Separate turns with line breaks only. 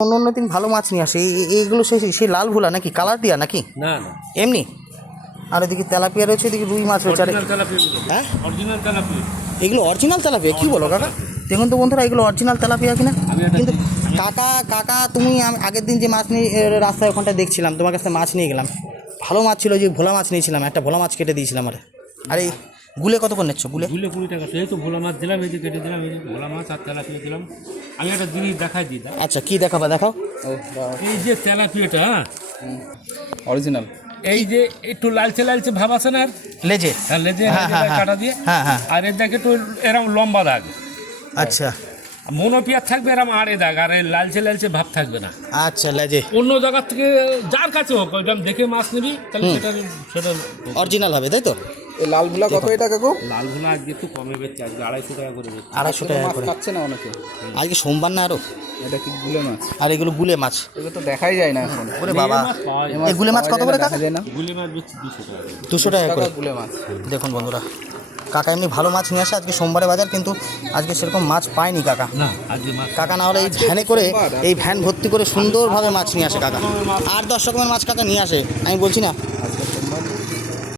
অন্য অন্য দিন ভালো মাছ নিয়ে আসে। এই- এই- এইগুলো সেই সেই লাল ভুলা নাকি? কালার দিয়া নাকি?
না না।
এমনি? আর এদিকে তেলাপিয়া রয়েছে এদিকে রুই মাছ রয়েছে। আর হ্যাঁ?
Original tilapia.
এগুলো অরিজিনাল তেলাপিয়া? কি বলো কাকা? দেখুন তো বন্ধুরা এগুলো অরিজিনাল তেলাপিয়া কিনা? কিন্তু কাকা কাকা তুমি আমি আগের দিন যে মাছ নিয়ে রাস্তায় ওখানটা দেখছিলাম তোমার কাছে মাছ নিয়ে গেলাম। ভালো মাছ ছিল যে ভোলা মাছ নিয়েছিলাম একটা ভোলা মাছ কেটে দিয়েছিলাম আরে। আর এই গুলে কত করে নিচ্ছ? গুলে?
বুঝলে কুড়ি টাকা। সেই তো ভোলা মাছ দিলাম এই যে কেটে দিলাম এই ভোলা মাছ আর তেলাপিয়া দিলাম। আমি একটা জিনিস দেখাই দিই
আচ্ছা কি দেখাবা দেখাও।
এই যে তেলাপিয়াটা হ্যাঁ?
অরিজিনাল।
এই যে একটু লালচে লালচে ভাব আছে না আর?
লেজে।
হ্যাঁ লেজে
হ্যাঁ, হ্যাঁ, হ্যাঁ।
কাটা দিয়ে।
হ্যাঁ, হ্যাঁ।
আর এর দেখে একটু এরকম লম্বা দাগ।
আচ্ছা।
মনোপিয়ার থাকবে এরকম আড়ে দাগ আর এই লালচে লালচে ভাব থাকবে না।
আচ্ছা লাজে।
অন্য জায়গার থেকে যার কাছে হোক ওইরকম দেখে মাছ নিবি তাহলে সেটা সেটা
অরিজিনাল হবে তাই তো?
এই লালগুলা কত এটা কাকু?
লাল ভুনা আজকে একটু কমে বেচছে আজকে আড়াইশো টাকা করে
আড়াইশো টাকা করে।
খাচ্ছে না অনেকে।
আজকে সোমবার না আরও?
এটা কি গুলে মাছ?
আর এগুলো গুলে মাছ।
এগুলো তো দেখাই যায় না এখন।
ওরে বাবা। এই গুলে মাছ কত করে কাকা?
গুলি মাছ বেচছে দুশো টাকা করে।
গুলে মাছ।
দেখুন বন্ধুরা কাকা এমনি ভালো মাছ নিয়ে আসে আজকে সোমবারে বাজার কিন্তু আজকে সেরকম মাছ পায়নি কাকা।
না আজকে মাছ
কাকা না হলে এই ভ্যানে করে এই ভ্যান ভর্তি করে সুন্দরভাবে মাছ নিয়ে আসে কাকা। আর দশ রকমের মাছ কাকা নিয়ে আসে আমি বলছি না।